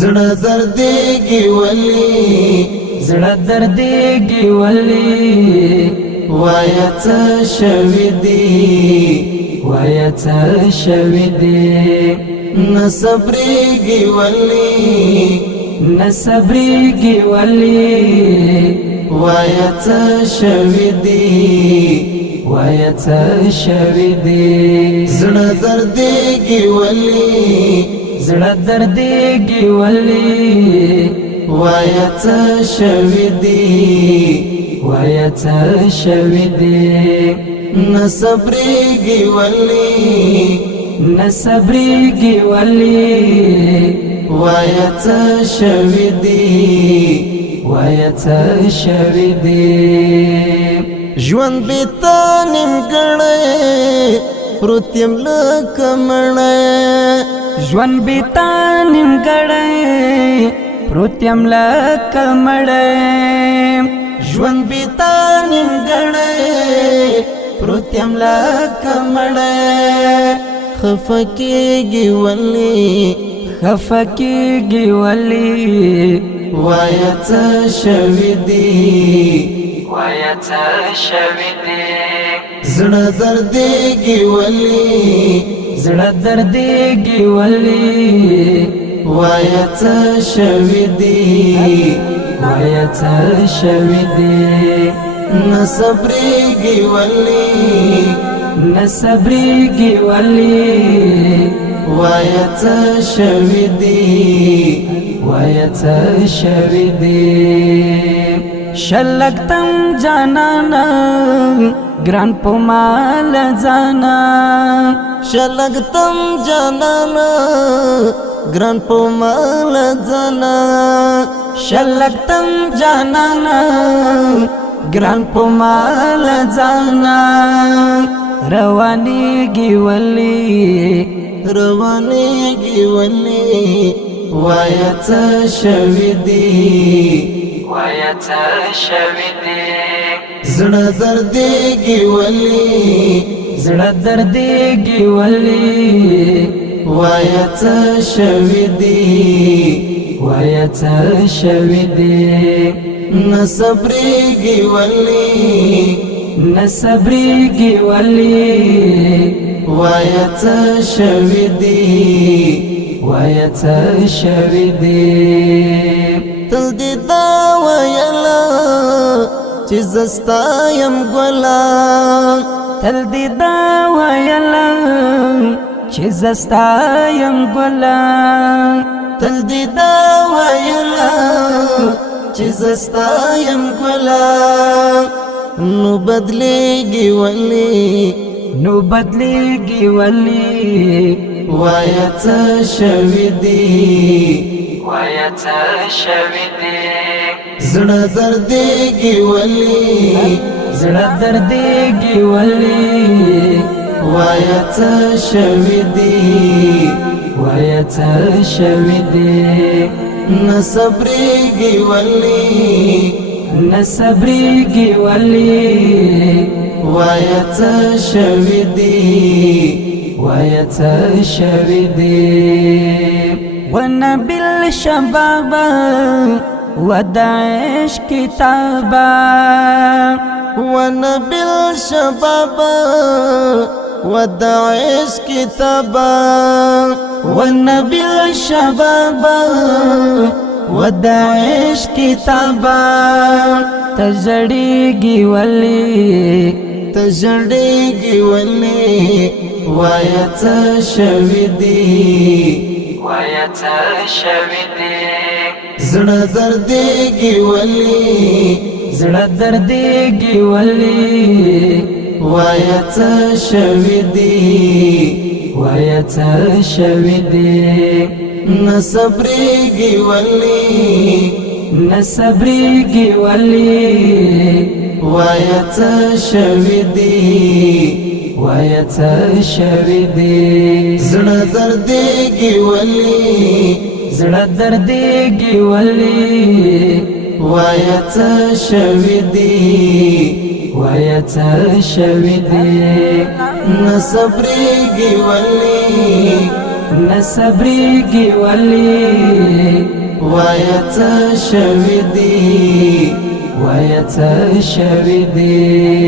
زړه دردېږي ولې زړه دردېږي ولې وایه څه شوي دي وایه څه شوي دي نه صبرېږي ولې نه صبرېږي ولې وایه څه شوي دي وایه څه شوي دي زړه دردېږي ولې زړه دردېږي ولې وایه څه شوي دي وایه څه شوي دي نه صبرېږي ولې نه صبرېږي ولې وایه څه شوي دي وایه څه شوي دي ژوند بې تا نیمګړی پروت یم لکه مړی ژوند بې تا نیمګړی پروت یم لکه مړی ژوند بې تا نیمګړی پروت یم لکه مړی خفه کېږي ولې خفه کېږي ولې وایه څه شوي دي وایه څه شوي دي زړه دردېږي ولې زړه دردېږي ولې وایه څه شوي دي وایه څه شوي دي نه صبرېږي ولې نه صبرېږي ولې وایه څه شوي دي وایه څه شوي دي شلګتم جانانا ګران په مال ځانا شلګتم جانانا ګران په مال ځانا شلګتم جانانا ګران په مال ځانا روانېږي ولې روانېږي ولې وایه څه شوي دي وایه څه شوي دي زړه دردېږي ولې زړه دردېږي ولې وایه څه شوي دي وایه څه شوي دي نه صبرېږي ولې نه صبرېږي ولې وایه څه شوي دي وایه څه شوي دي تل دې دا ویله چې زه ستا یم ګله تل دې دا ویله چې زه ستا یم ګله تل دې دا ویله چې زه ستا یم ګله نو بدلېږي ولې نو بدلېږي ولې وایه څه شوي دي وایه څه شوي دي زړه دردېږي ولې زړه دردېږي ولې وایه څه شوي دي وایه څه شوي دي نه صبرېږي ولې نه صبرېږي ولې وایه څه شوي دي وایه څه شوي دي ونبي الشباب ودعش كتابا ونبي الشباب ودعش كتابا ونبي الشباب ودعش كتابا تجړېږي ولې تجړېږي ولې وایه څه شوي دي وایه څه شوي دي زړه دردېږي ولې زړه دردېږي ولې وایه څه شوي دي وایه څه شوي دي نه صبرېږي ولې نه صبرېږي ولې وایه څه شوي دي وایه څه شوي دي زړه دردېږي ولې زړه دردېږي ولې وایه څه شوي دي وایه څه شوي دي نه صبرېږي ولې نه صبرېږي ولې وایڅ شوی دی وایڅ شوی دی